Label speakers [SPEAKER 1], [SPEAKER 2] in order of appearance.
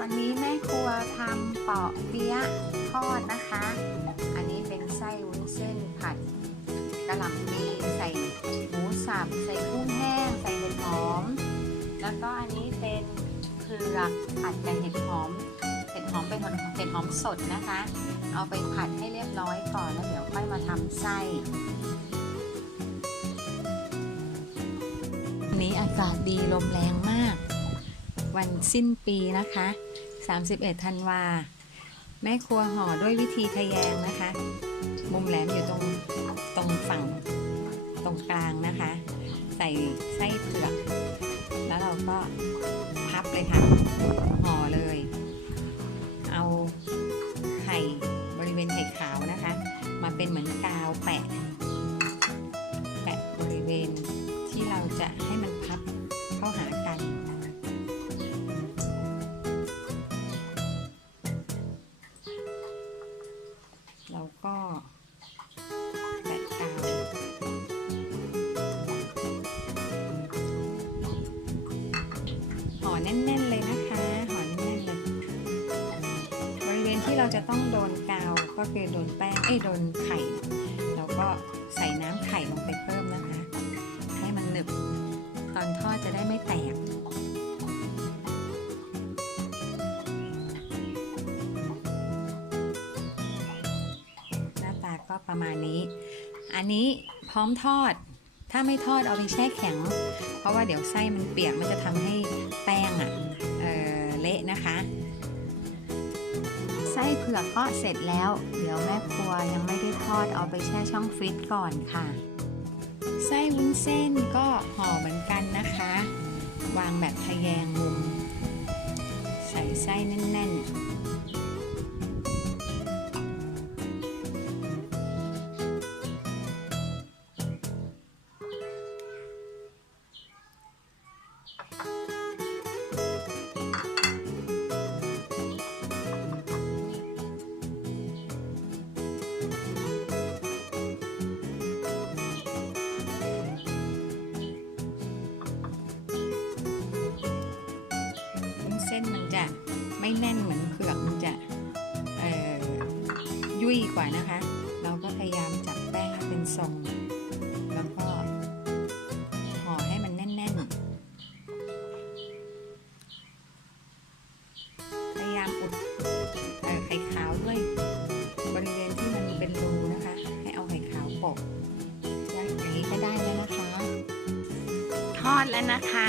[SPEAKER 1] วันนี้แม่ครัวทำเปาะเปี๊ยะทอดนะคะ อันนี้เป็นไส้วุ้นเส้นผัดกระหล่ำปีใส่หมูสับ ใส่กุ้งแห้ง ใส่เห็ดหอม แล้วก็อันนี้เป็นเผือกผัดกับเห็ดหอม เห็ดหอมเป็นเห็ดหอมสดนะคะ เอาไปผัดให้เรียบร้อยก่อนแล้วเดี๋ยวค่อยมาทำไส้วันนี้อากาศดีลมแรงมาก วันสิ้นปีนะคะ 31 ธันวา แม่ครัวห่อด้วยวิธีทะแยงนะคะ มุมแหลมอยู่ตรงตรงฝั่งตรงกลางนะคะ ใส่ไส้เผือก แล้วเราก็พับเลยค่ะ ห่อเลย เอาไข่บริเวณไข่ขาวนะคะ มาเป็นเหมือนกาวแปะ แปะบริเวณ แน่นๆเลยนะคะห่อแน่นๆเลย บริเวณที่เราจะต้องโดนกาวก็คือโดนแป้งเอ้ยโดนไข่เราก็ใส่น้ำไข่ลงไปเพิ่มนะคะ ให้มันหนึบตอนทอดจะได้ไม่แตกหน้าตาก็ประมาณนี้ อันนี้พร้อมทอด ถ้าไม่ทอดเอาไปแช่แข็ง เพราะว่าเดี๋ยวไส้มันเปียกมันจะทำให้แป้งอะเอ่อเละนะคะไส้เผือกก็เสร็จแล้ว เดี๋ยวแม่ครัวยังไม่ได้ทอดเอาไปแช่ช่องฟรีซก่อนค่ะ ไส้วุ้นเส้นก็ห่อเหมือนกันนะคะ วางแบบทะแยงมุม ใส่ไส้แน่นๆ จะไม่แน่นเหมือนเผือกมันจะยุ่ยกว่านะคะ เราก็พยายามจับแป้งให้เป็นทรง แล้วก็ห่อให้มันแน่นๆ พยายามอุดไข่ขาวด้วยบริเวณที่มันเป็นรูนะคะ ให้เอาไข่ขาวโปะอย่างนี้ก็ได้แล้วนะคะ ทอดแล้วนะคะ